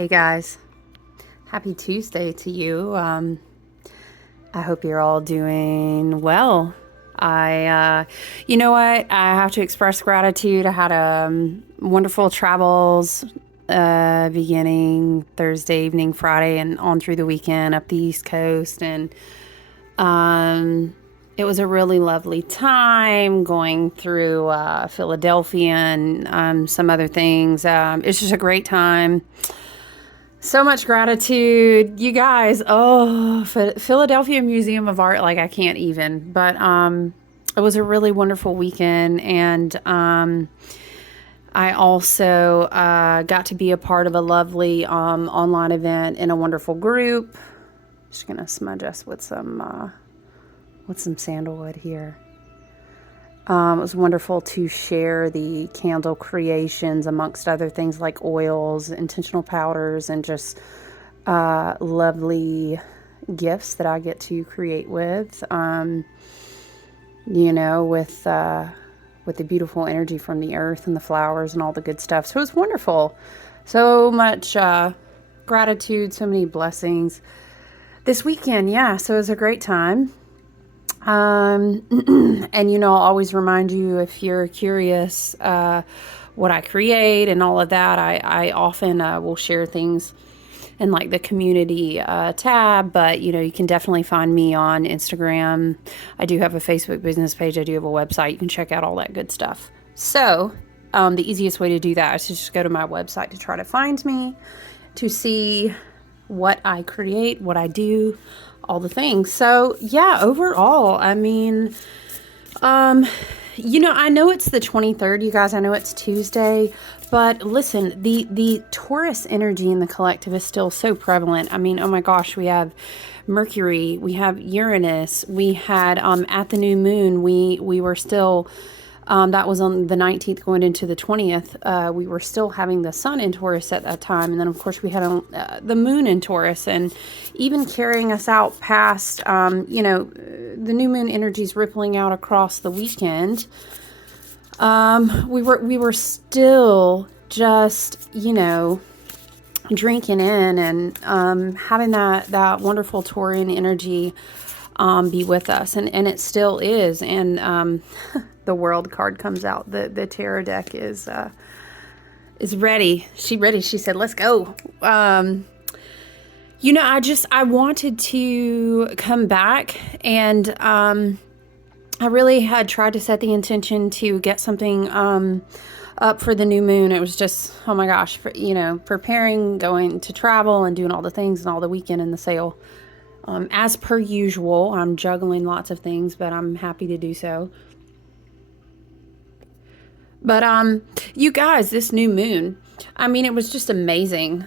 Hey guys, happy Tuesday to you. I hope you're all doing well. You know what? I have to express gratitude. I had wonderful travels beginning Thursday evening, Friday, and on through the weekend up the East Coast. And it was a really lovely time going through Philadelphia and some other things. It's just a great time. So much gratitude, you guys. Oh, Philadelphia Museum of Art, like I can't even. But it was a really wonderful weekend, and I also got to be a part of a lovely online event in a wonderful group. Just gonna smudge us with some sandalwood here. It was wonderful to share the candle creations amongst other things like oils, intentional powders, and just lovely gifts that I get to create with, with the beautiful energy from the earth and the flowers and all the good stuff. So it was wonderful. So much gratitude, so many blessings this weekend. Yeah, so it was a great time. And I'll always remind you, if you're curious what I create and all of that, I often will share things in like the community tab, but you can definitely find me on Instagram. I do have a Facebook business page. I do have a website. You can check out all that good stuff. So the easiest way to do that is to just go to my website to try to find me, to see what I create, what I do, all the things. So yeah, overall, I mean, I know it's the 23rd, you guys. I know it's Tuesday, but listen, the Taurus energy in the collective is still so prevalent. I mean, oh my gosh, we have Mercury, we have Uranus, we had at the new moon, we were still that was on the 19th going into the 20th. We were still having the sun in Taurus at that time. And then, of course, we had the moon in Taurus. And even carrying us out past, the new moon energies rippling out across the weekend. We were still just, drinking in and having that wonderful Taurian energy be with us. And it still is. And the World card comes out. The tarot deck is ready. She said, "Let's go." I wanted to come back, and I really had tried to set the intention to get something up for the new moon. It was just, oh my gosh, preparing, going to travel, and doing all the things, and all the weekend in the sale. As per usual, I'm juggling lots of things, but I'm happy to do so. But, you guys, this new moon, I mean, it was just amazing.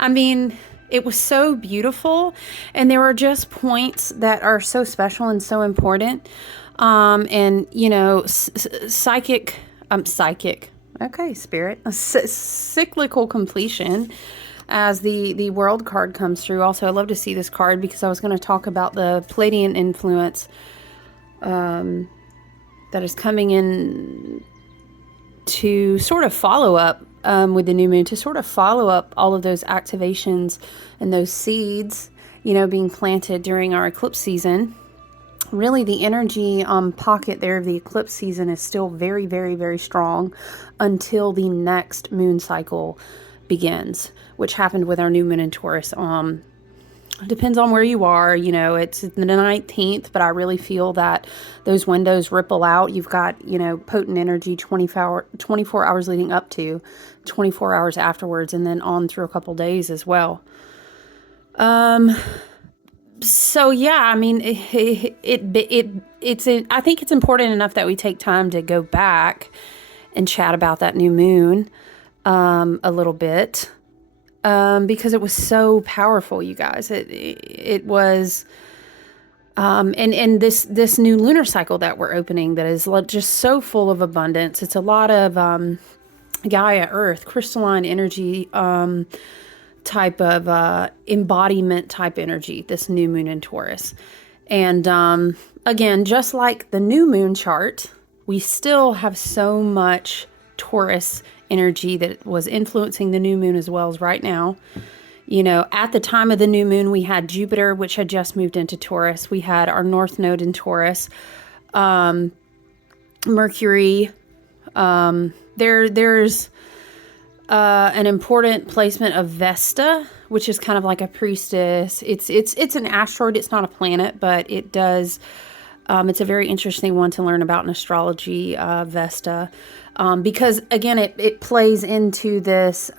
I mean, it was so beautiful, and there were just points that are so special and so important. Psychic, okay, spirit, cyclical completion as the World card comes through. Also, I love to see this card because I was going to talk about the Pleiadian influence, that is coming in to sort of follow up with the new moon, to sort of follow up all of those activations and those seeds, being planted during our eclipse season. Really, the energy pocket there of the eclipse season is still very, very, very strong until the next moon cycle begins, which happened with our new moon in Taurus. Depends on where you are, it's the 19th, but I really feel that those windows ripple out. You've got, potent energy 24 hours leading up to, 24 hours afterwards, and then on through a couple days as well. So yeah, I mean, I think it's important enough that we take time to go back and chat about that new moon, a little bit. Because it was so powerful, you guys. It was, and this new lunar cycle that we're opening, that is just so full of abundance. It's a lot of Gaia, Earth, crystalline energy, type of embodiment type energy. This new moon in Taurus, and again, just like the new moon chart, we still have so much Taurus energy that was influencing the new moon as well as right now. You know, at the time of the new moon, we had Jupiter, which had just moved into Taurus. We had our North Node in Taurus. Mercury. There's an important placement of Vesta, which is kind of like a priestess. It's an asteroid. It's not a planet, but it does. It's a very interesting one to learn about in astrology, Vesta, because again, it plays into this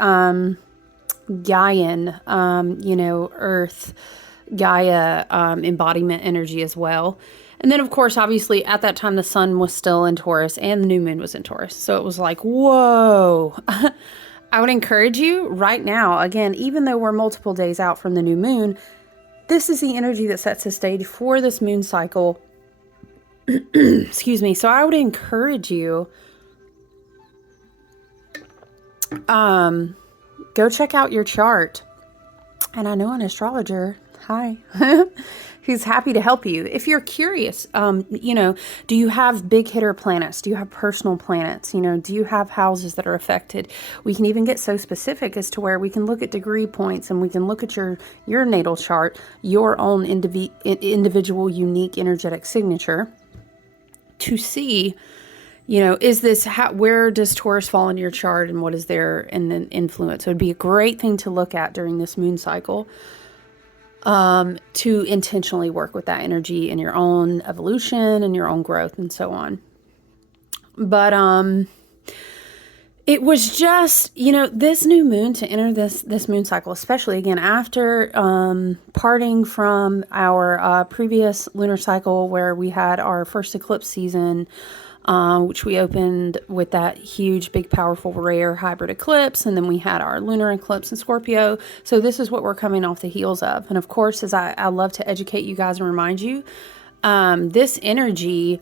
Gaian, you know, Earth, Gaia embodiment energy as well. And then, of course, obviously, at that time, the sun was still in Taurus and the new moon was in Taurus. So it was like, whoa. I would encourage you right now, again, even though we're multiple days out from the new moon, this is the energy that sets the stage for this moon cycle. Excuse me. So I would encourage you, go check out your chart. And I know an astrologer, hi, who's happy to help you. If you're curious, you know, do you have big hitter planets? Do you have personal planets? You know, do you have houses that are affected? We can even get so specific as to where we can look at degree points and we can look at your natal chart, your own individual unique energetic signature to see, you know, is this, where does Taurus fall in your chart and what is their influence? So it would be a great thing to look at during this moon cycle. To intentionally work with that energy in your own evolution and your own growth and so on. But, it was just, you know, this new moon to enter this moon cycle, especially again, after, parting from our, previous lunar cycle where we had our first eclipse season, which we opened with that huge, big, powerful, rare hybrid eclipse. And then we had our lunar eclipse in Scorpio. So this is what we're coming off the heels of. And of course, as I love to educate you guys and remind you, this energy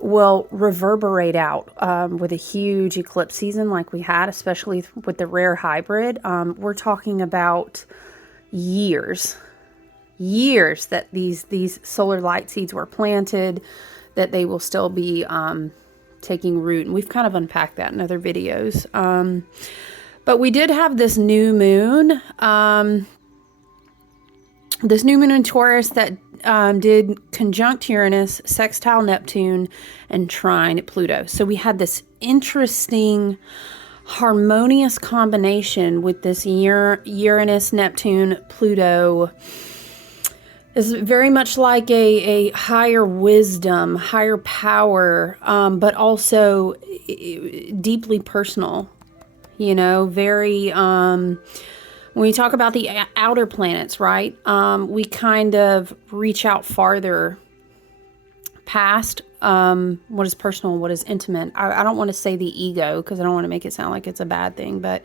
will reverberate out with a huge eclipse season like we had, especially with the rare hybrid. We're talking about years that these solar light seeds were planted, that they will still be taking root. And we've kind of unpacked that in other videos. But we did have this new moon in Taurus that did conjunct Uranus, sextile Neptune, and trine Pluto. So we had this interesting harmonious combination with this Uranus, Neptune, Pluto. Is very much like a higher wisdom, higher power, but also deeply personal, you know, very, when we talk about the outer planets, right, we kind of reach out farther past what is personal, what is intimate. I don't want to say the ego because I don't want to make it sound like it's a bad thing, but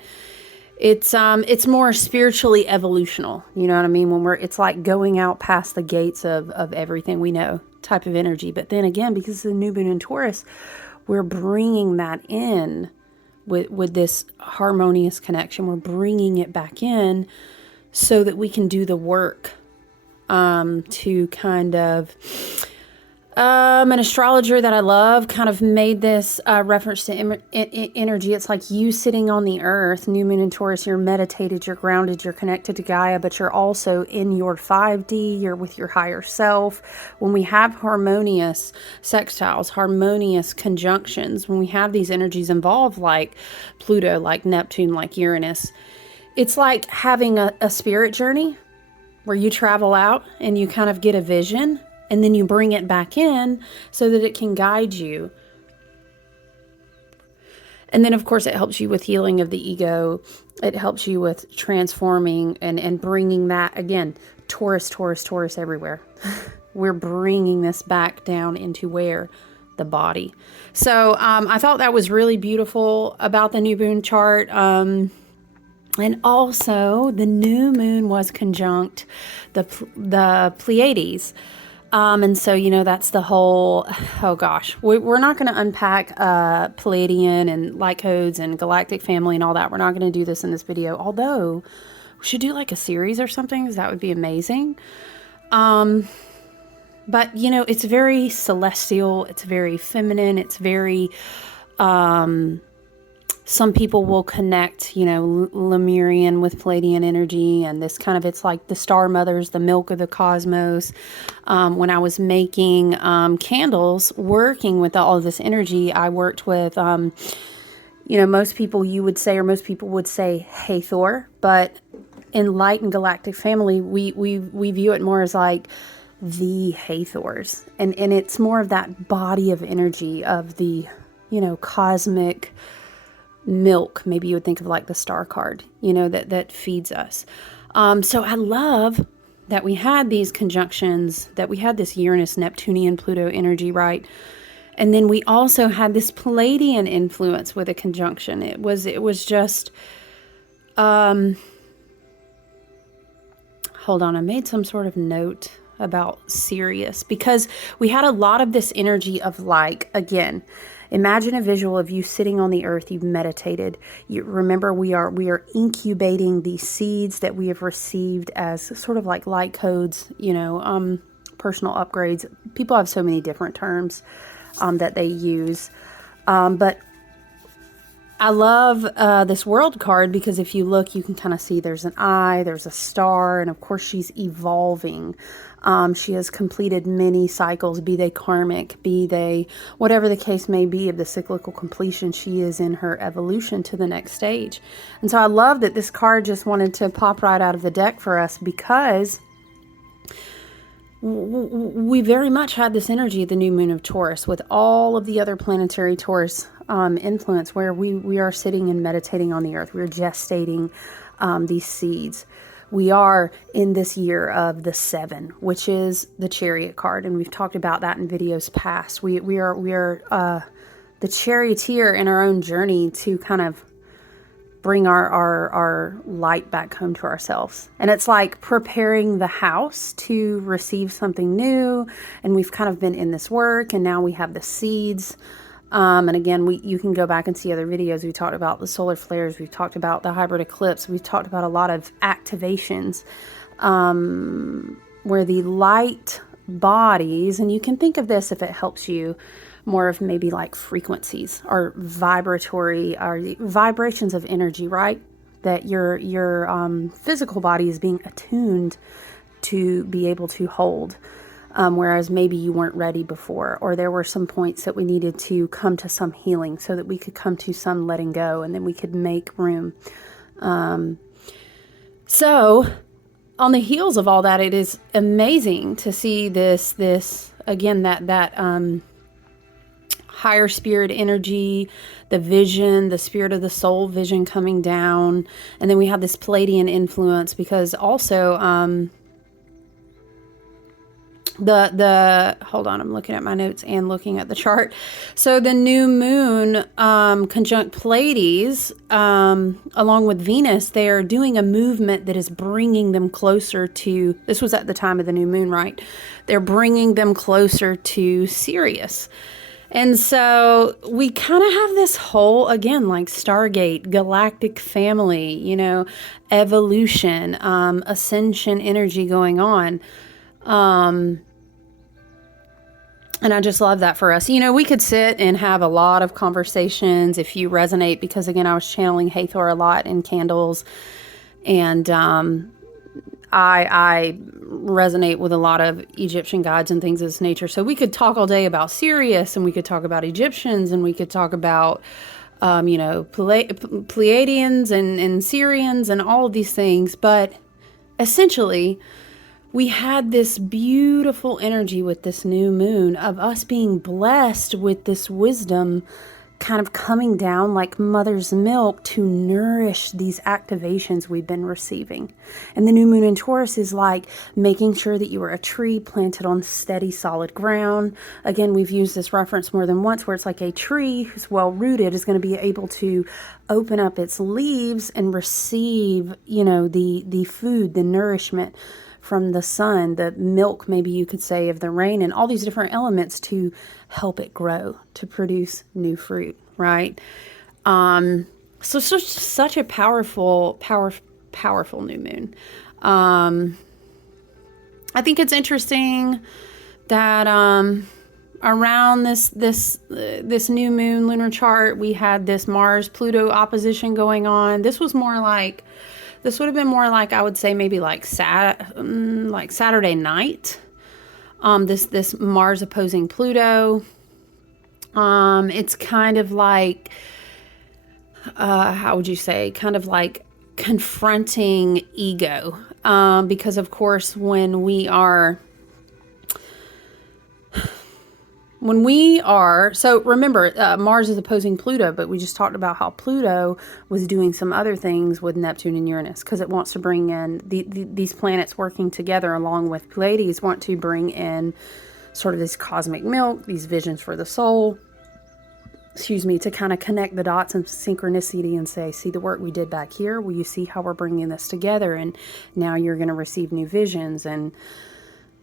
it's more spiritually evolutional, you know what I mean? It's like going out past the gates of everything we know type of energy. But then again, because it's the new moon in Taurus, we're bringing that in with this harmonious connection. We're bringing it back in so that we can do the work to kind of an astrologer that I love kind of made this reference to energy. It's like you sitting on the earth, new moon in Taurus, you're meditated, you're grounded, you're connected to Gaia, but you're also in your 5D, you're with your higher self. When we have harmonious sextiles, harmonious conjunctions, when we have these energies involved like Pluto, like Neptune, like Uranus, it's like having a spirit journey where you travel out and you kind of get a vision. And then you bring it back in so that it can guide you. And then, of course, it helps you with healing of the ego. It helps you with transforming and bringing that, again, Taurus everywhere. We're bringing this back down into where? The body. So I thought that was really beautiful about the new moon chart. And also, the new moon was conjunct the Pleiades. And so, you know, that's the whole, oh gosh, we're not going to unpack Palladian and light codes and galactic family and all that. We're not going to do this in this video, although we should do like a series or something, because that would be amazing. But, you know, it's very celestial. It's very feminine. It's very Some people will connect, you know, Lemurian with Palladian energy, and this kind of, it's like the star mothers, the milk of the cosmos. When I was making candles, working with all of this energy, I worked with, you know, most people you would say, or most people would say Hathor, but in Light and Galactic Family, we view it more as like the Hathors, and it's more of that body of energy of the, you know, cosmic milk. Maybe you would think of like the star card, you know, that feeds us. So I love that we had these conjunctions, that we had this Uranus, Neptunian, Pluto energy, right? And then we also had this Palladian influence with a conjunction. It was just, hold on, I made some sort of note about Sirius, because we had a lot of this energy of, like, again, imagine a visual of you sitting on the earth. You've meditated. You remember we are incubating these seeds that we have received as sort of like light codes, you know, personal upgrades. People have so many different terms that they use, but I love this world card, because if you look, you can kind of see there's an eye, there's a star, and of course she's evolving. She has completed many cycles, be they karmic, be they whatever the case may be of the cyclical completion. She is in her evolution to the next stage. And so I love that this card just wanted to pop right out of the deck for us, because we very much had this energy of the new moon of Taurus with all of the other planetary Taurus influence, where we are sitting and meditating on the earth. We're gestating these seeds. We are in this year of the 7, which is the Chariot card, and we've talked about that in videos past. We are the charioteer in our own journey to kind of bring our light back home to ourselves. And it's like preparing the house to receive something new. And we've kind of been in this work, and now we have the seeds. And again, you can go back and see other videos. We talked about the solar flares. We've talked about the hybrid eclipse. We've talked about a lot of activations where the light bodies, and you can think of this, if it helps you, more of maybe like frequencies or vibratory, or the vibrations of energy, right? That your physical body is being attuned to be able to hold. Whereas maybe you weren't ready before, or there were some points that we needed to come to some healing so that we could come to some letting go, and then we could make room. So on the heels of all that, it is amazing to see this again, that higher spirit energy, the vision, the spirit of the soul vision coming down. And then we have this Palladian influence, because also, hold on, I'm looking at my notes and looking at the chart. So the new moon, conjunct Pleiades, along with Venus, they're doing a movement that is bringing them closer to, this was at the time of the new moon, right? They're bringing them closer to Sirius. And so we kind of have this whole, again, like Stargate, galactic family, you know, evolution, ascension energy going on. And I just love that for us. You know, we could sit and have a lot of conversations if you resonate, because again, I was channeling Hathor a lot in candles, and I resonate with a lot of Egyptian gods and things of this nature. So we could talk all day about Sirius, and we could talk about Egyptians, and we could talk about, you know, Pleiadians and Syrians and all of these things. But essentially, we had this beautiful energy with this new moon of us being blessed with this wisdom kind of coming down like mother's milk to nourish these activations we've been receiving. And the new moon in Taurus is like making sure that you are a tree planted on steady, solid ground. Again, we've used this reference more than once, where it's like a tree who's well rooted is going to be able to open up its leaves and receive, you know, the food, the nourishment from the sun, the milk, maybe you could say, of the rain, and all these different elements to help it grow, to produce new fruit, right? So such a powerful new moon. I think it's interesting that, around this new moon lunar chart, we had this Mars Pluto opposition going on. This would have been more like, I would say, maybe like Saturday night. This Mars opposing Pluto. It's kind of like, how would you say, kind of like confronting ego. Because of course, when we are, so remember, Mars is opposing Pluto, but we just talked about how Pluto was doing some other things with Neptune and Uranus, because it wants to bring in these planets working together along with Pleiades, want to bring in sort of this cosmic milk, these visions for the soul, to kind of connect the dots and synchronicity and say, see the work we did back here? Will you see how we're bringing this together? And now you're going to receive new visions and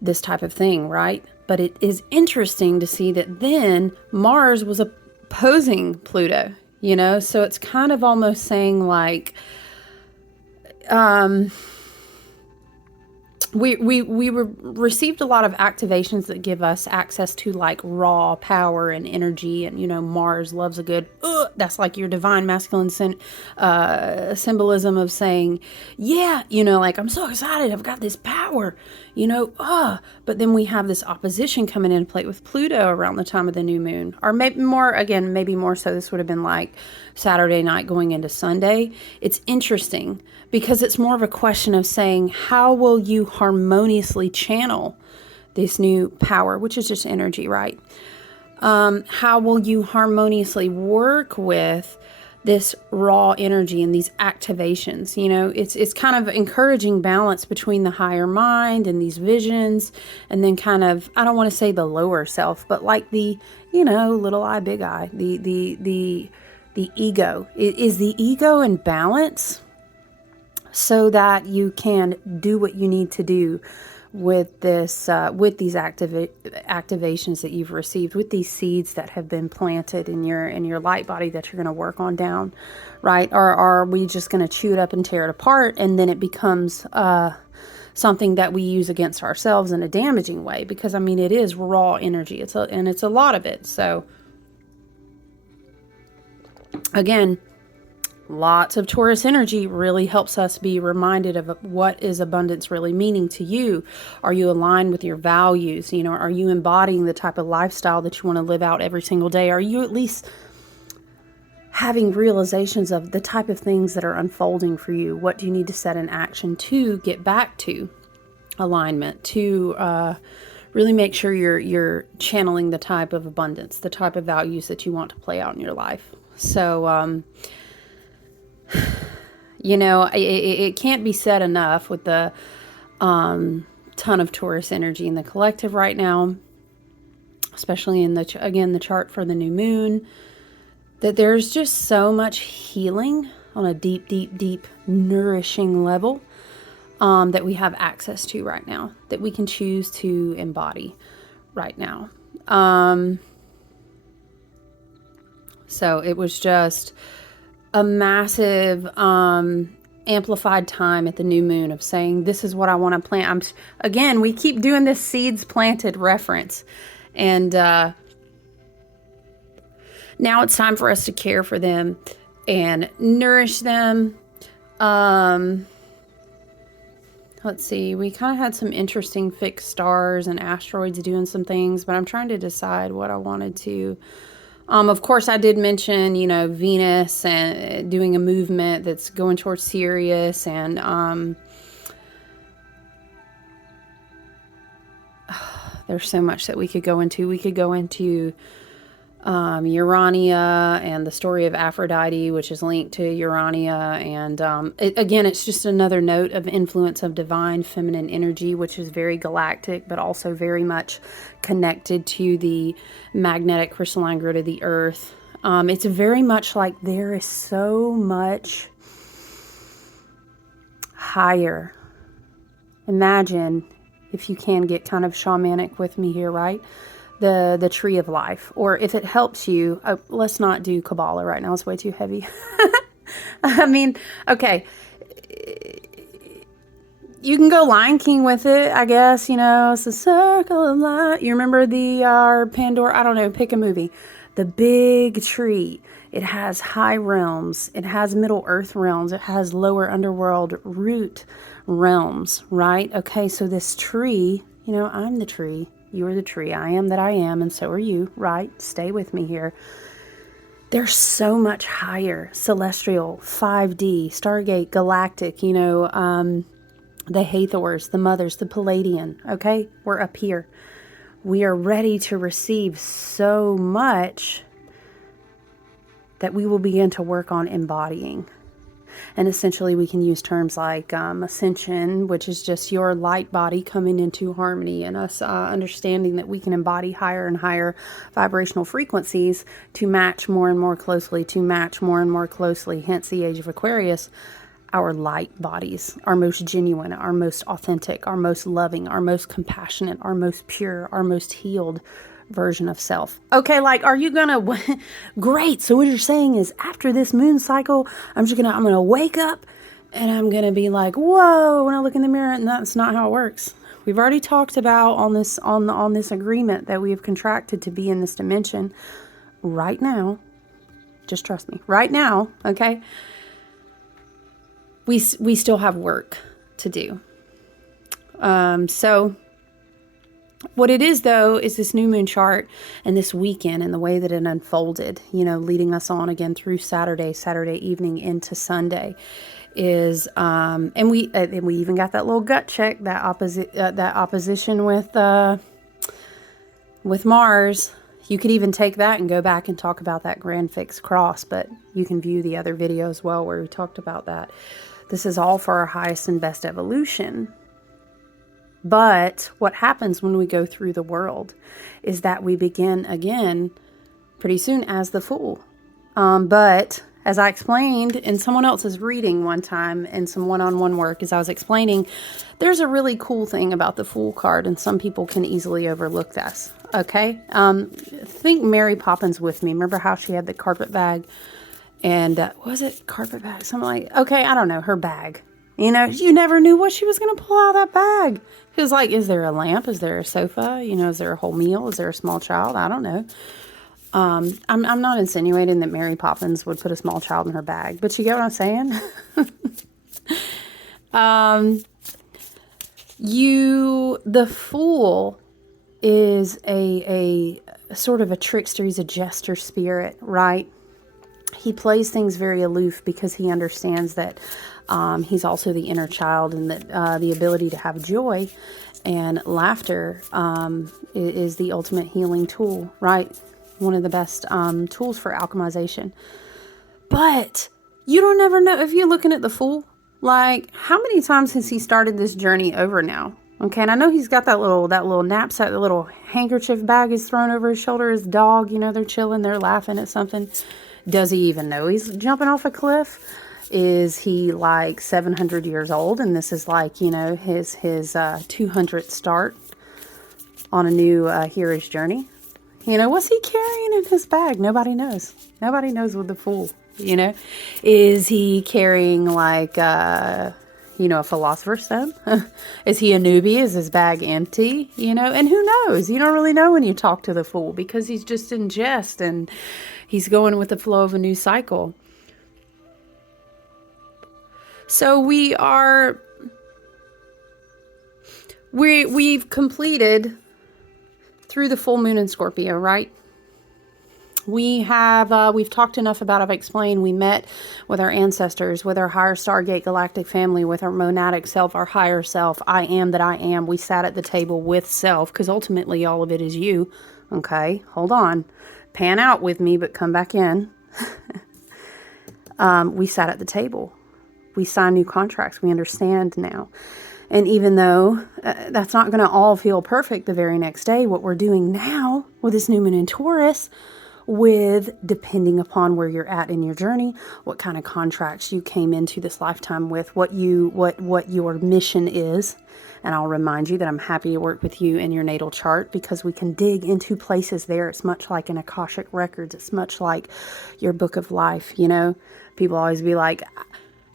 this type of thing, right? But it is interesting to see that then Mars was opposing Pluto, so it's kind of almost saying like, we received a lot of activations that give us access to like raw power and energy, and Mars loves a good that's like your divine masculine symbolism of saying, yeah, like, I'm so excited, I've got this power, but then we have this opposition coming into play with Pluto around the time of the new moon, or maybe more so this would have been like Saturday night going into Sunday. It's interesting because it's more of a question of saying, how will you harmoniously channel this new power, which is just energy, right? How will you harmoniously work with this raw energy and these activations? It's kind of encouraging balance between the higher mind and these visions, and then kind of, I don't want to say the lower self, but like the, little I, big I, the ego. Is the ego in balance so that you can do what you need to do with this, with these activations that you've received, with these seeds that have been planted in your light body that you're going to work on down, right? Or are we just going to chew it up and tear it apart, and then it becomes something that we use against ourselves in a damaging way? Because it is raw energy. It's a lot of it. So again, lots of Taurus energy really helps us be reminded of what is abundance really meaning to you. Are you aligned with your values? Are you embodying the type of lifestyle that you want to live out every single day? Are you at least having realizations of the type of things that are unfolding for you? What do you need to set in action to get back to alignment, to really make sure you're channeling the type of abundance, the type of values that you want to play out in your life? So, it can't be said enough with the ton of Taurus energy in the collective right now, especially in the chart for the new moon, that there's just so much healing on a deep, deep, deep, nourishing level that we have access to right now, that we can choose to embody right now. So it was just a massive amplified time at the new moon of saying, this is what I want to plant. Again, we keep doing this seeds planted reference, and now it's time for us to care for them and nourish them. Let's see, we kind of had some interesting fixed stars and asteroids doing some things, but I'm trying to decide what I wanted to. Of course, I did mention, Venus and doing a movement that's going towards Sirius, and there's so much that we could go into. We could go into Urania and the story of Aphrodite, which is linked to Urania. And again, it's just another note of influence of divine feminine energy, which is very galactic, but also very much connected to the magnetic crystalline grid of the earth. It's very much like there is so much higher. Imagine, if you can get kind of shamanic with me here, right? The tree of life, or if it helps you, let's not do Kabbalah right now. It's way too heavy. Okay. You can go Lion King with it, I guess. You know, it's a circle of light. You remember the Pandora? I don't know. Pick a movie. The big tree. It has high realms. It has middle earth realms. It has lower underworld root realms, right? Okay, so this tree, you know, I'm the tree. You're the tree. I am that I am, and so are you, right? Stay with me here. They're so much higher. Celestial, 5D, Stargate, Galactic, you know, the Hathors, the Mothers, the Palladian, okay? We're up here. We are ready to receive so much that we will begin to work on embodying. And essentially we can use terms like ascension, which is just your light body coming into harmony, and us understanding that we can embody higher and higher vibrational frequencies to match more and more closely, hence the age of Aquarius, our light bodies, our most genuine, our most authentic, our most loving, our most compassionate, our most pure, our most healed version of self. Okay, like, are you gonna great, so what you're saying is after this moon cycle I'm gonna wake up and I'm gonna be like, whoa, when I look in the mirror? And that's not how it works. We've already talked about on this agreement that we have contracted to be in this dimension right now. Just trust me, right now. Okay, we still have work to do. So what it is, though, is this new moon chart and this weekend and the way that it unfolded, you know, leading us on again through Saturday evening into Sunday is, and we even got that little gut check, that opposition with Mars. You could even take that and go back and talk about that grand fixed cross, but you can view the other video as well where we talked about that. This is all for our highest and best evolution. But what happens when we go through the world is that we begin again pretty soon as the Fool. But as I explained in someone else's reading one time in some one-on-one work, as I was explaining, there's a really cool thing about the Fool card, and some people can easily overlook this. Okay? Think Mary Poppins with me. Remember how she had the carpet bag? And was it carpet bag? Something like, okay, I don't know, her bag. You know, you never knew what she was going to pull out of that bag. It was like, is there a lamp? Is there a sofa? You know, is there a whole meal? Is there a small child? I don't know. I'm not insinuating that Mary Poppins would put a small child in her bag, but you get what I'm saying? The Fool is a sort of a trickster. He's a jester spirit, right? He plays things very aloof because he understands that he's also the inner child, and that the ability to have joy and laughter is the ultimate healing tool, right? One of the best tools for alchemization. But you don't ever know if you're looking at the Fool. Like, how many times has he started this journey over now? Okay, and I know he's got that little knapsack, the little handkerchief bag is thrown over his shoulder. His dog, you know, they're chilling, they're laughing at something. Does he even know he's jumping off a cliff? Is he like 700 years old and this is like, you know, his 200th start on a new hero's journey? You know, what's he carrying in his bag? Nobody knows. Nobody knows with the Fool, you know. Is he carrying like, you know, a philosopher's stone? Is he a newbie? Is his bag empty? You know, and who knows? You don't really know when you talk to the Fool because he's just in jest and he's going with the flow of a new cycle. So we've completed through the full moon in Scorpio, right? We've talked enough about, I've explained, we met with our ancestors, with our higher Stargate galactic family, with our monadic self, our higher self, I am that I am. We sat at the table with self, because ultimately all of it is you. Okay, hold on. Pan out with me, but come back in. We sat at the table. We signed new contracts. We understand now. And even though that's not going to all feel perfect the very next day, what we're doing now with this new moon in Taurus, with depending upon where you're at in your journey, what kind of contracts you came into this lifetime with, what your mission is. And I'll remind you that I'm happy to work with you in your natal chart because we can dig into places there. It's much like an Akashic Records. It's much like your book of life, you know. People always be like,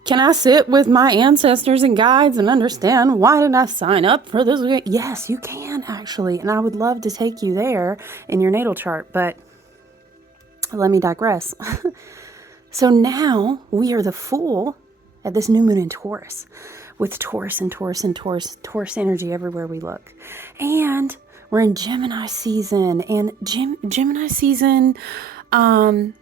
Can I sit with my ancestors and guides and understand why did I sign up for this? Yes, you can actually. And I would love to take you there in your natal chart, but let me digress. So now we are the Fool at this new moon in Taurus, with Taurus and Taurus and Taurus energy everywhere we look. And we're in Gemini season, and Gemini season, Gemini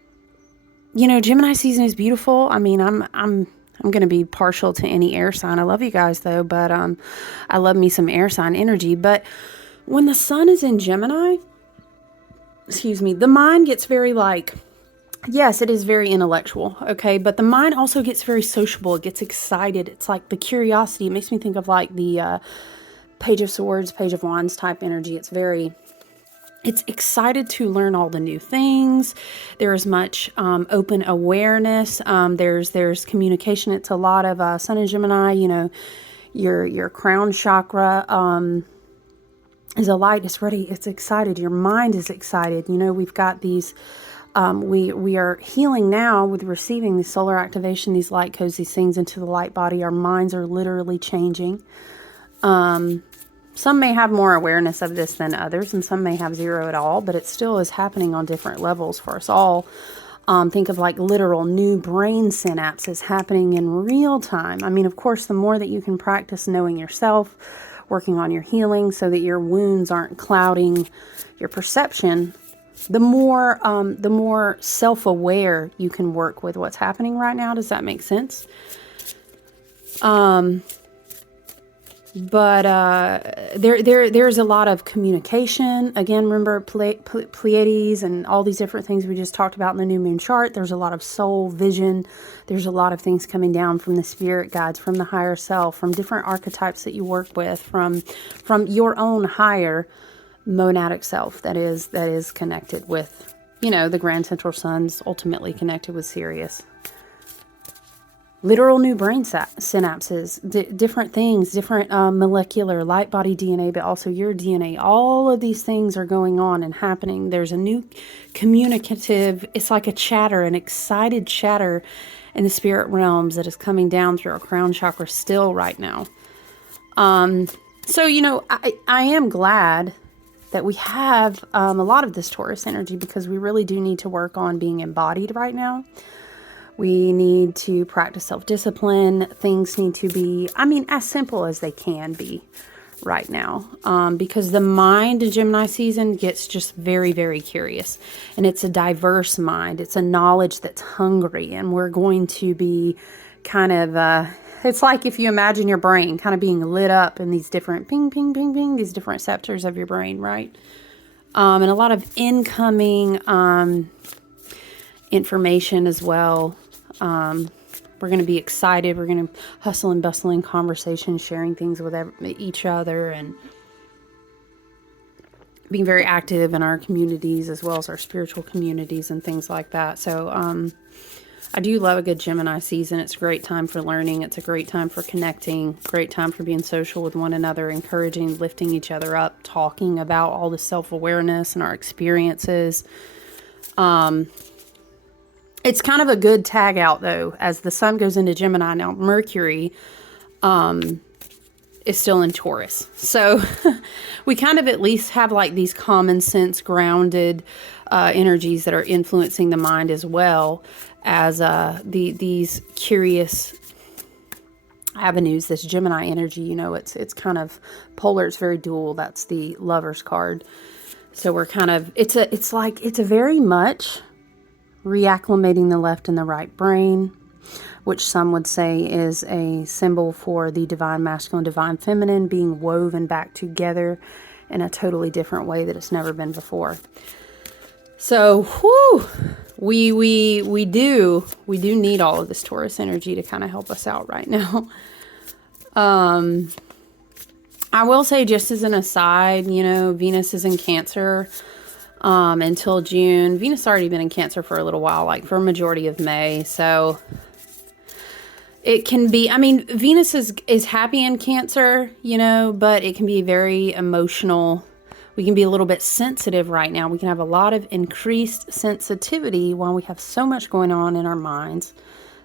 season is beautiful. I mean, I'm going to be partial to any air sign. I love you guys though, but I love me some air sign energy. But when the sun is in Gemini, the mind gets very yes, it is very intellectual, okay? But the mind also gets very sociable. It gets excited. It's like the curiosity. It makes me think of like the Page of Swords, Page of Wands type energy. It's excited to learn all the new things. There is much open awareness. There's communication. It's a lot of Sun and Gemini. Your crown chakra is a light. It's ready. It's excited. Your mind is excited. We've got these. We are healing now with receiving the solar activation. These light codes, these things into the light body. Our minds are literally changing. Some may have more awareness of this than others, and some may have zero at all, but it still is happening on different levels for us all. Think of like literal new brain synapses happening in real time. I mean, of course, the more that you can practice knowing yourself, working on your healing so that your wounds aren't clouding your perception, the more self-aware you can work with what's happening right now. Does that make sense? But there's a lot of communication. Again, remember Pleiades and all these different things we just talked about in the new moon chart. There's a lot of soul vision. There's a lot of things coming down from the spirit guides, from the higher self, from different archetypes that you work with, from your own higher monadic self that is connected with, the grand central sun's ultimately connected with Sirius. Literal new brain synapses, different things, different molecular light body DNA, but also your DNA. All of these things are going on and happening. There's a new communicative, it's like a chatter, an excited chatter in the spirit realms that is coming down through our crown chakra still right now. So, I am glad that we have a lot of this Taurus energy, because we really do need to work on being embodied right now. We need to practice self-discipline. Things need to be, as simple as they can be right now. Because the mind in Gemini season gets just very, very curious. And it's a diverse mind. It's a knowledge that's hungry. And we're going to be kind of, it's like if you imagine your brain kind of being lit up in these different ping, ping, ping, ping, these different sectors of your brain, right? And a lot of incoming information as well. We're going to be excited. We're going to hustle and bustle in conversation, sharing things with each other, and being very active in our communities as well as our spiritual communities and things like that. So I do love a good Gemini season. It's a great time for learning. It's a great time for connecting, great time for being social with one another, encouraging, lifting each other up, talking about all the self-awareness and our experiences. It's kind of a good tag out, though, as the sun goes into Gemini. Now, Mercury is still in Taurus. So we kind of at least have like these common sense, grounded energies that are influencing the mind, as well as these curious avenues, this Gemini energy. It's kind of polar. It's very dual. That's the Lover's card. So we're kind of, it's a very much reacclimating the left and the right brain, which some would say is a symbol for the divine masculine, divine feminine being woven back together in a totally different way that it's never been before. So, we do need all of this Taurus energy to kind of help us out right now. I will say, just as an aside, Venus is in Cancer until June. Venus has already been in Cancer for a little while, like for a majority of May. So it can be, Venus is happy in Cancer, but it can be very emotional. We can be a little bit sensitive right now. We can have a lot of increased sensitivity while we have so much going on in our minds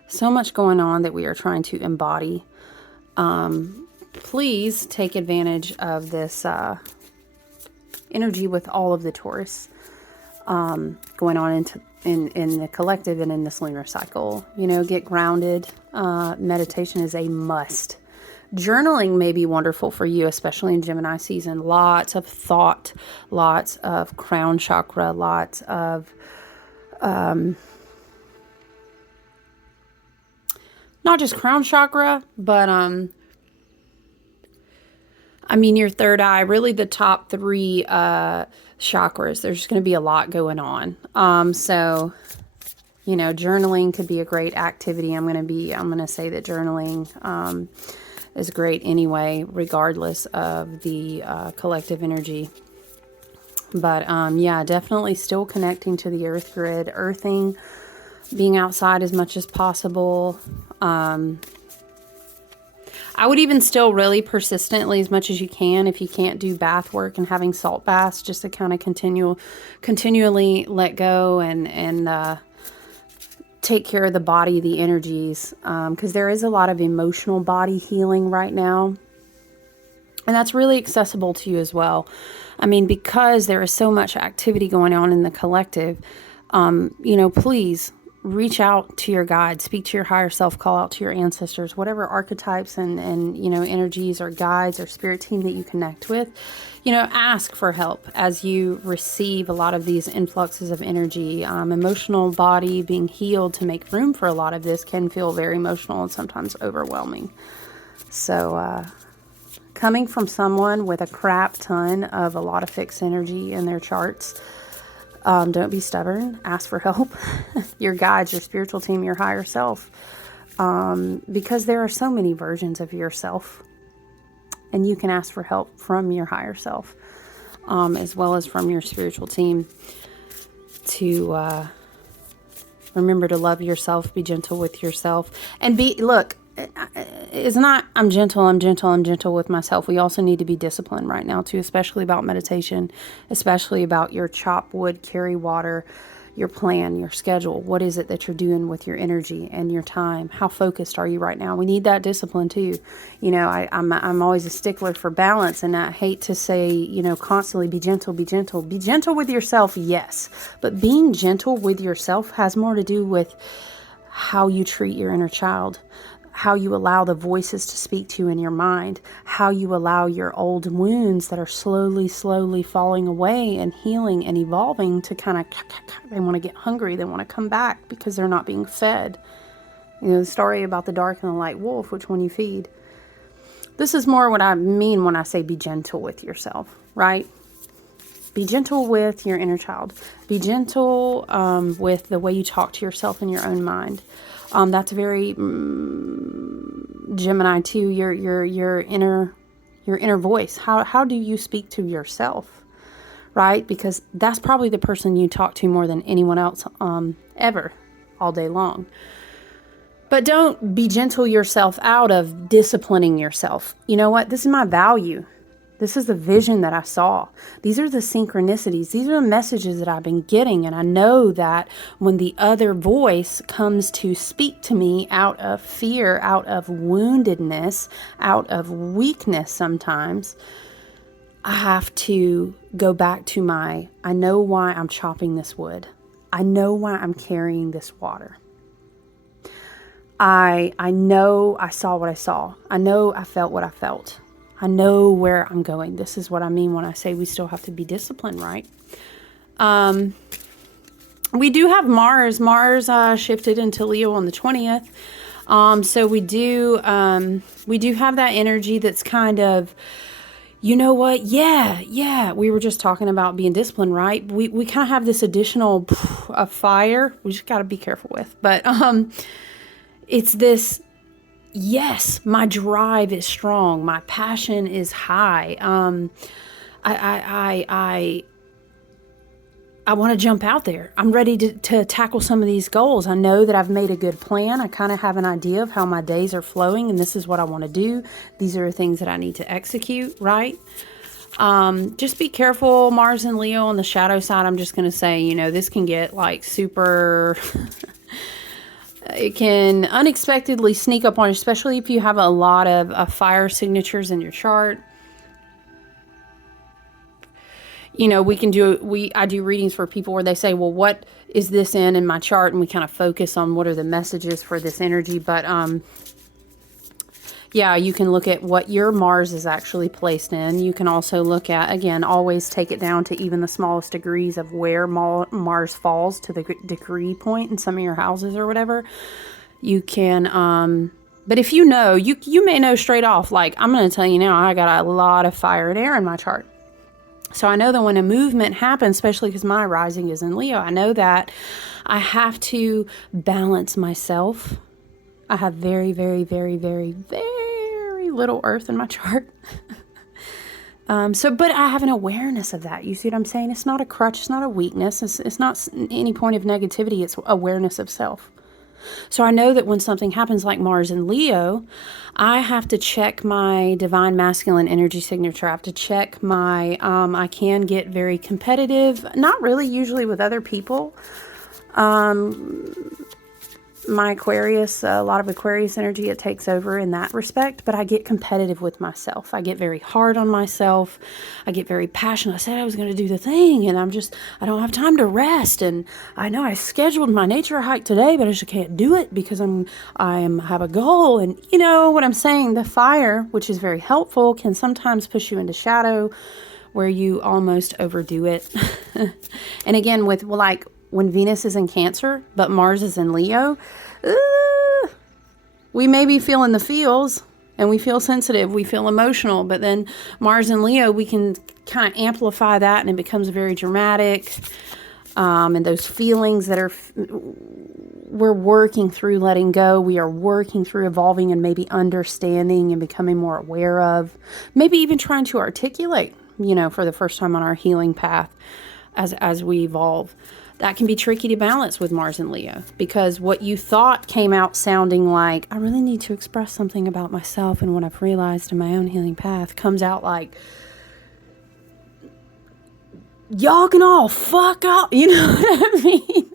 So much going on that we are trying to embody. Please take advantage of this energy with all of the Taurus going on in the collective and in this lunar cycle. You know, get grounded. Meditation is a must. Journaling may be wonderful for you, especially in Gemini season. Lots of thought, lots of crown chakra, lots of not just crown chakra, but I mean your third eye, really the top three chakras. There's just going to be a lot going on. So, you know, journaling could be a great activity. I'm going to say that journaling is great anyway, regardless of the collective energy. But yeah, definitely still connecting to the earth grid, earthing, being outside as much as possible. I would even still really persistently, as much as you can, if you can't do bath work and having salt baths, just to kind of continually let go and take care of the body, the energies, because there is a lot of emotional body healing right now. And that's really accessible to you as well. I mean, because there is so much activity going on in the collective, you know, please reach out to your guide, speak to your higher self, call out to your ancestors, whatever archetypes and you know, energies or guides or spirit team that you connect with. You know, ask for help as you receive a lot of these influxes of energy. Emotional body being healed to make room for a lot of this can feel very emotional and sometimes overwhelming. So, coming from someone with a crap ton of a lot of fixed energy in their charts, don't be stubborn. Ask for help. Your guides, your spiritual team, your higher self. Because there are so many versions of yourself. And you can ask for help from your higher self. As well as from your spiritual team. To remember to love yourself. Be gentle with yourself. And look, it's not I'm gentle with myself. We also need to be disciplined right now too, especially about meditation, especially about your chop wood, carry water, your plan, your schedule. What is it that you're doing with your energy and your time? How focused are you right now? We need that discipline too. You know, I'm always a stickler for balance, and I hate to say, you know, constantly be gentle with yourself. Yes, but being gentle with yourself has more to do with how you treat your inner child, how you allow the voices to speak to you in your mind, how you allow your old wounds that are slowly falling away and healing and evolving to kind of, they want to get hungry, they want to come back because they're not being fed. You know, the story about the dark and the light wolf, which one you feed. This is more what I mean when I say be gentle with yourself, right? Be gentle with your inner child. Be gentle with the way you talk to yourself in your own mind. That's very Gemini too. Your inner voice. How do you speak to yourself, right? Because that's probably the person you talk to more than anyone else ever, all day long. But don't be gentle yourself out of disciplining yourself. You know what? This is my value. This is the vision that I saw. These are the synchronicities. These are the messages that I've been getting. And I know that when the other voice comes to speak to me out of fear, out of woundedness, out of weakness sometimes, I have to go back to I know why I'm chopping this wood. I know why I'm carrying this water. I know I saw what I saw. I know I felt what I felt. I know where I'm going. This is what I mean when I say we still have to be disciplined, right? We do have Mars. Mars shifted into Leo on the 20th. So we do have that energy that's kind of, you know what? Yeah. We were just talking about being disciplined, right? We kind of have this additional fire. We just got to be careful with. But it's this. Yes, my drive is strong. My passion is high. I want to jump out there. I'm ready to tackle some of these goals. I know that I've made a good plan. I kind of have an idea of how my days are flowing, and this is what I want to do. These are the things that I need to execute, right? Just be careful. Mars and Leo on the shadow side, I'm just going to say, you know, this can get like super... It can unexpectedly sneak up on you, especially if you have a lot of fire signatures in your chart. You know, I do readings for people where they say, well, what is this in my chart? And we kind of focus on what are the messages for this energy. But, yeah, you can look at what your Mars is actually placed in. You can also look at, again, always take it down to even the smallest degrees of where Mars falls to the degree point in some of your houses or whatever. You can, but if you know, you may know straight off, like, I'm going to tell you now, I got a lot of fire and air in my chart. So I know that when a movement happens, especially because my rising is in Leo, I know that I have to balance myself. I have very, very, very, very, very little earth in my chart. But I have an awareness of that. You see what I'm saying? It's not a crutch. It's not a weakness. It's not any point of negativity. It's awareness of self. So I know that when something happens like Mars in Leo, I have to check my divine masculine energy signature. I have to check my, I can get very competitive, not really usually with other people. My Aquarius, a lot of Aquarius energy, it takes over in that respect, but I get competitive with myself. I get very hard on myself. I get very passionate. I said I was going to do the thing, and I don't have time to rest. And I know I scheduled my nature hike today, but I just can't do it because I have a goal. And you know what I'm saying? The fire, which is very helpful, can sometimes push you into shadow where you almost overdo it. And again, with like, when Venus is in Cancer, but Mars is in Leo, we may be feeling the feels, and we feel sensitive, we feel emotional, but then Mars in Leo, we can kind of amplify that, and it becomes very dramatic. And those feelings that we're working through letting go, we are working through evolving and maybe understanding and becoming more aware of, maybe even trying to articulate, you know, for the first time on our healing path as we evolve. That can be tricky to balance with Mars and Leo, because what you thought came out sounding like, I really need to express something about myself and what I've realized in my own healing path, comes out like, y'all can all fuck up. You know what I mean?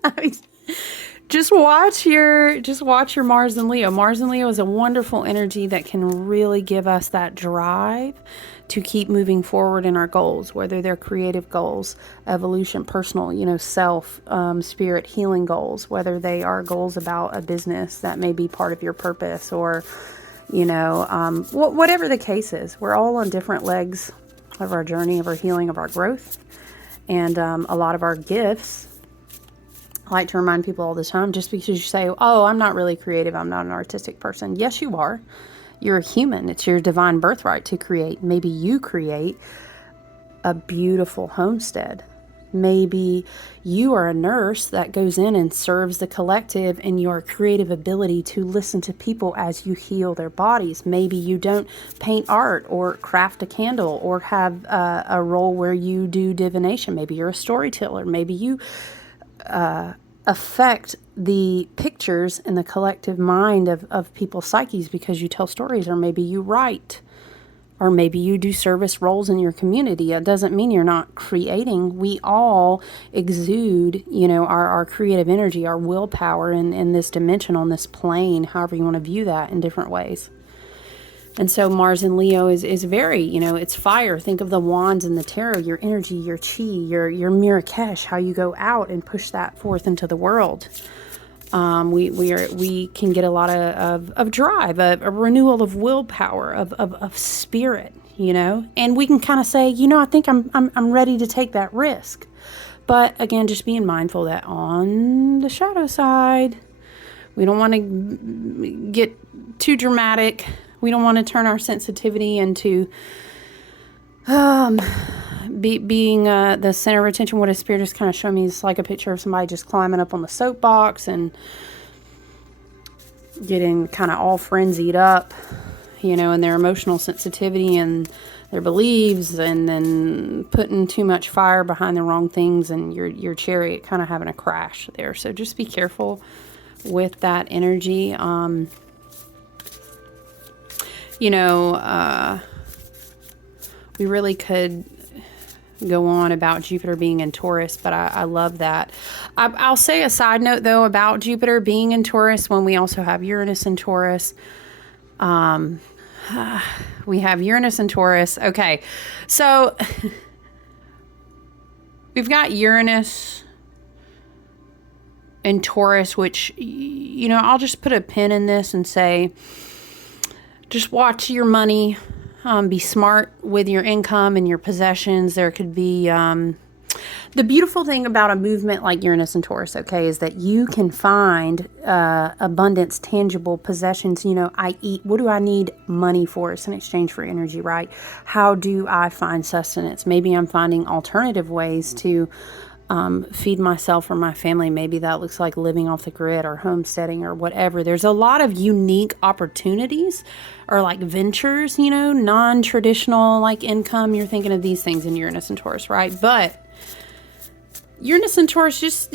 Just watch your Mars and Leo. Mars and Leo is a wonderful energy that can really give us that drive to keep moving forward in our goals, whether they're creative goals, evolution, personal, you know, self, spirit, healing goals, whether they are goals about a business that may be part of your purpose, or, you know, whatever the case is. We're all on different legs of our journey, of our healing, of our growth. And a lot of our gifts, I like to remind people all the time, just because you say, oh, I'm not really creative, I'm not an artistic person. Yes, you are. You're a human. It's your divine birthright to create. Maybe you create a beautiful homestead. Maybe you are a nurse that goes in and serves the collective in your creative ability to listen to people as you heal their bodies. Maybe you don't paint art or craft a candle or have a role where you do divination. Maybe you're a storyteller. Maybe you affect the pictures in the collective mind of people's psyches because you tell stories, or maybe you write, or maybe you do service roles in your community. It doesn't mean you're not creating. We all exude, you know, our creative energy, our willpower in this dimension, on this plane, however you want to view that, in different ways. And so Mars in Leo is very, you know, it's fire. Think of the wands and the tarot, your energy, your chi, your Mirakesh, how you go out and push that forth into the world. We can get a lot of drive, a renewal of willpower, of spirit, you know, and we can kind of say, you know, I think I'm ready to take that risk. But again, just being mindful that on the shadow side, we don't want to get too dramatic. We don't want to turn our sensitivity into being the center of attention. What a spirit is kind of showing me is like a picture of somebody just climbing up on the soapbox and getting kind of all frenzied up, you know, in their emotional sensitivity and their beliefs, and then putting too much fire behind the wrong things, and your chariot kind of having a crash there. So just be careful with that energy. You know, we really could go on about Jupiter being in Taurus, but I love that. I'll say a side note, though, about Jupiter being in Taurus when we also have Uranus in Taurus. We have Uranus and Taurus. Okay, so we've got Uranus and Taurus, which, I'll just put a pin in this and say, just watch your money. Be smart with your income and your possessions. There could be, the beautiful thing about a movement like Uranus and Taurus, okay, is that you can find abundance, tangible possessions. I eat. What do I need money for? It's in exchange for energy, right? How do I find sustenance? Maybe I'm finding alternative ways to feed myself or my family. Maybe that looks like living off the grid or homesteading or whatever. There's a lot of unique opportunities or like ventures, non-traditional like income. You're thinking of these things in Uranus and Taurus, right? But Uranus and Taurus, just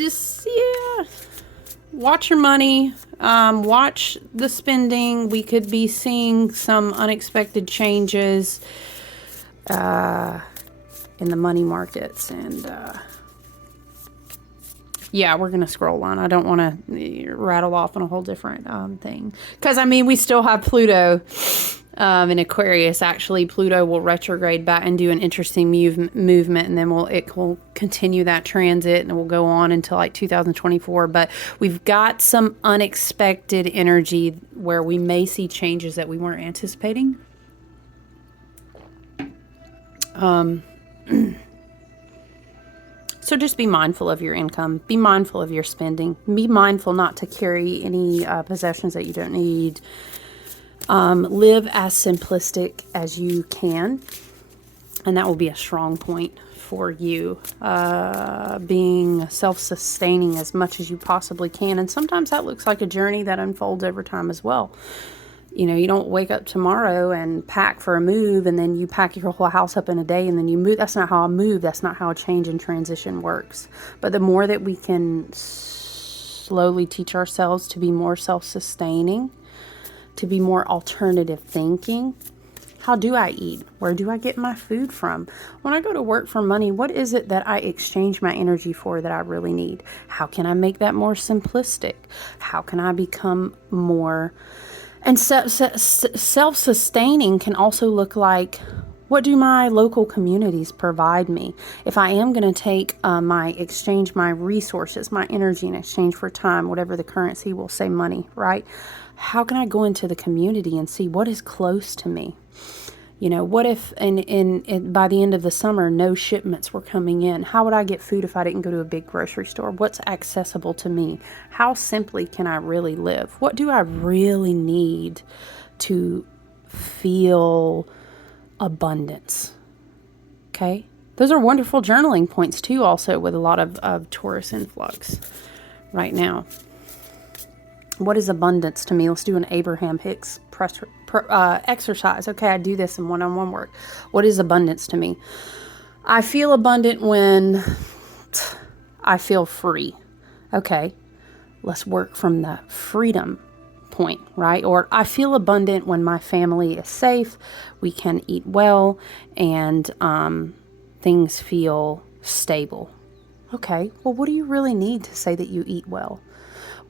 watch your money, watch the spending. We could be seeing some unexpected changes in the money markets, and yeah, we're going to scroll on. I don't want to rattle off on a whole different thing. Because, we still have Pluto in Aquarius. Actually, Pluto will retrograde back and do an interesting movement. And then it will continue that transit. And it will go on until like 2024. But we've got some unexpected energy where we may see changes that we weren't anticipating. So just be mindful of your income. Be mindful of your spending. Be mindful not to carry any possessions that you don't need. Live as simplistic as you can. And that will be a strong point for you. Being self-sustaining as much as you possibly can. And sometimes that looks like a journey that unfolds over time as well. You don't wake up tomorrow and pack for a move and then you pack your whole house up in a day and then you move. That's not how I move. That's not how a change and transition works. But the more that we can slowly teach ourselves to be more self-sustaining, to be more alternative thinking. How do I eat? Where do I get my food from? When I go to work for money, what is it that I exchange my energy for that I really need? How can I make that more simplistic? How can I become more... And self-sustaining can also look like, what do my local communities provide me? If I am going to take exchange my resources, my energy in exchange for time, whatever the currency will say money, right? How can I go into the community and see what is close to me? What if by the end of the summer, no shipments were coming in? How would I get food if I didn't go to a big grocery store? What's accessible to me? How simply can I really live? What do I really need to feel abundance? Okay. Those are wonderful journaling points too, also with a lot of Taurus influx right now. What is abundance to me? Let's do an Abraham Hicks exercise. Okay, I do this in one-on-one work. What is abundance to me? I feel abundant when I feel free. Okay, let's work from the freedom point, right? Or I feel abundant when my family is safe, we can eat well, and things feel stable. Okay, well, what do you really need to say that you eat well?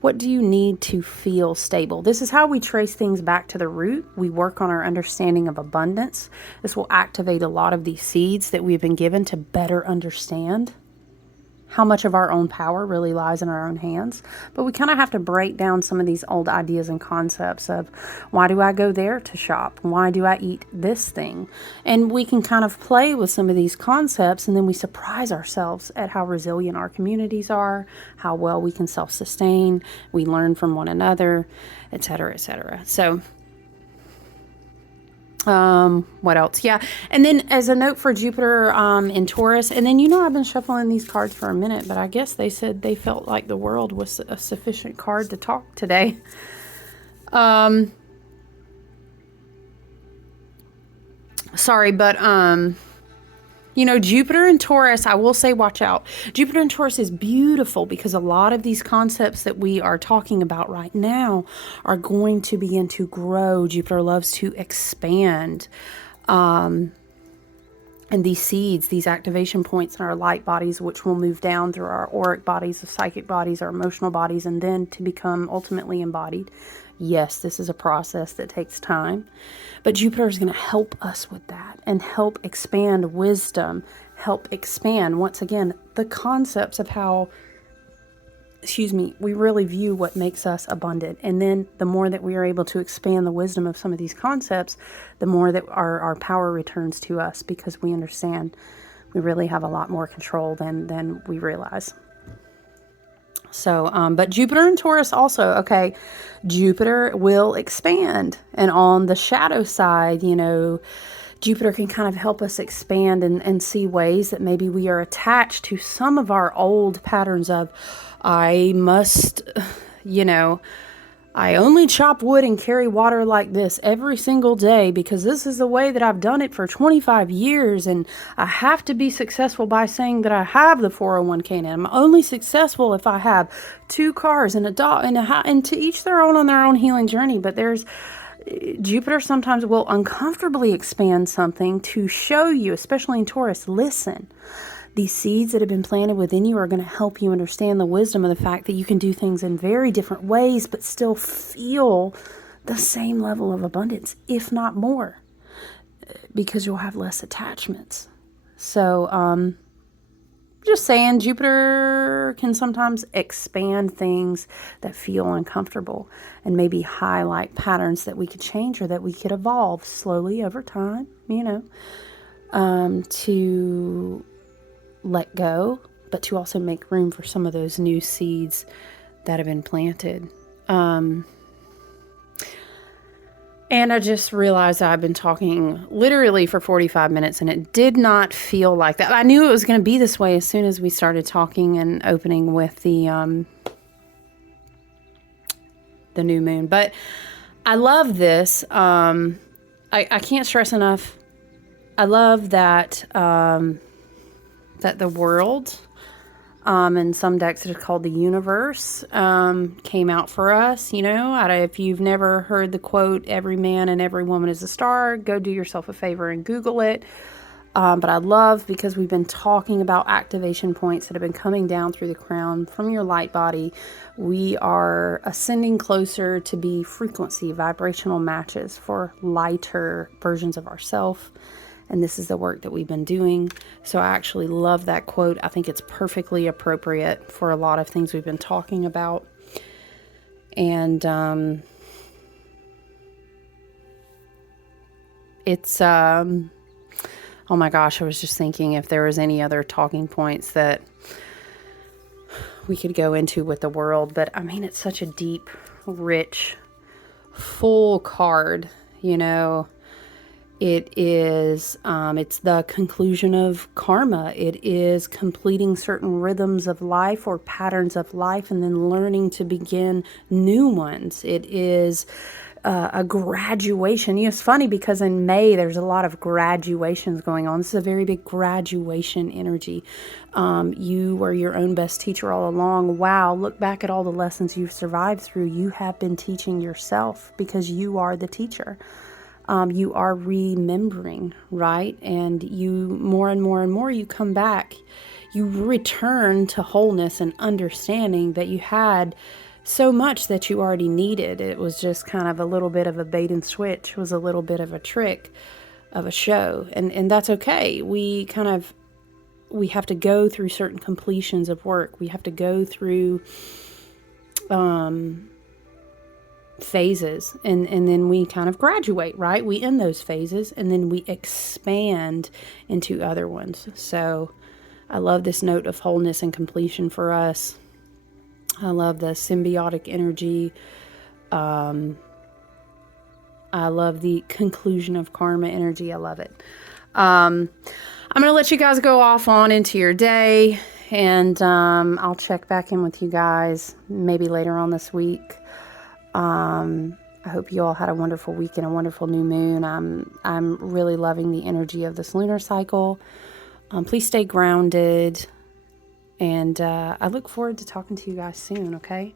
What do you need to feel stable? This is how we trace things back to the root. We work on our understanding of abundance. This will activate a lot of these seeds that we've been given to better understand how much of our own power really lies in our own hands. But we kind of have to break down some of these old ideas and concepts of, why do I go there to shop? Why do I eat this thing? And we can kind of play with some of these concepts, and then we surprise ourselves at how resilient our communities are, how well we can self-sustain, we learn from one another, etc., etc. So what else? Yeah. And then as a note for Jupiter, in Taurus, and then, I've been shuffling these cards for a minute, but I guess they said they felt like the world was a sufficient card to talk today. Sorry, but, Jupiter and Taurus, I will say, watch out. Jupiter and Taurus is beautiful because a lot of these concepts that we are talking about right now are going to begin to grow. Jupiter loves to expand. And these seeds, these activation points in our light bodies, which will move down through our auric bodies, the psychic bodies, our emotional bodies, and then to become ultimately embodied. Yes, this is a process that takes time, but Jupiter is going to help us with that and help expand wisdom, help expand, once again, the concepts of how, we really view what makes us abundant. And then the more that we are able to expand the wisdom of some of these concepts, the more that our power returns to us, because we understand we really have a lot more control than we realize. So, but Jupiter and Taurus also, okay, Jupiter will expand. And on the shadow side, Jupiter can kind of help us expand and see ways that maybe we are attached to some of our old patterns of, I must, I only chop wood and carry water like this every single day because this is the way that I've done it for 25 years. And I have to be successful by saying that I have the 401k, and I'm only successful if I have 2 cars and a dog, and to each their own on their own healing journey. But Jupiter sometimes will uncomfortably expand something to show you, especially in Taurus, listen. These seeds that have been planted within you are going to help you understand the wisdom of the fact that you can do things in very different ways, but still feel the same level of abundance, if not more, because you'll have less attachments. So, just saying, Jupiter can sometimes expand things that feel uncomfortable and maybe highlight patterns that we could change or that we could evolve slowly over time, to let go, but to also make room for some of those new seeds that have been planted. And I just realized I've been talking literally for 45 minutes, and it did not feel like that. I knew it was going to be this way as soon as we started talking and opening with the new moon. But I love this. I can't stress enough. I love that that the world, and some decks are called the universe, came out for us. If you've never heard the quote, every man and every woman is a star, go do yourself a favor and Google it. But I love, because we've been talking about activation points that have been coming down through the crown from your light body. We are ascending closer to be frequency, vibrational matches for lighter versions of ourselves. And this is the work that we've been doing. So I actually love that quote. I think it's perfectly appropriate for a lot of things we've been talking about. And it's, oh my gosh, I was just thinking if there was any other talking points that we could go into with the world. But I mean, it's such a deep, rich, full card, It is, it's the conclusion of karma. It is completing certain rhythms of life or patterns of life and then learning to begin new ones. It is a graduation. It's funny because in May, there's a lot of graduations going on. This is a very big graduation energy. You were your own best teacher all along. Wow, look back at all the lessons you've survived through. You have been teaching yourself because you are the teacher. You are remembering, right? And you more and more and more, you come back, you return to wholeness and understanding that you had so much that you already needed. It was just kind of a little bit of a bait and switch. It was a little bit of a trick of a show. And that's okay. We have to go through certain completions of work. We have to go through, phases, and then we kind of graduate, right? We end those phases and then we expand into other ones. So I love this note of wholeness and completion for us. I love the symbiotic energy. I love the conclusion of karma energy. I love it. I'm going to let you guys go off on into your day, and I'll check back in with you guys maybe later on this week. I hope you all had a wonderful week and a wonderful new moon. I'm really loving the energy of this lunar cycle. Please stay grounded, and I look forward to talking to you guys soon, okay?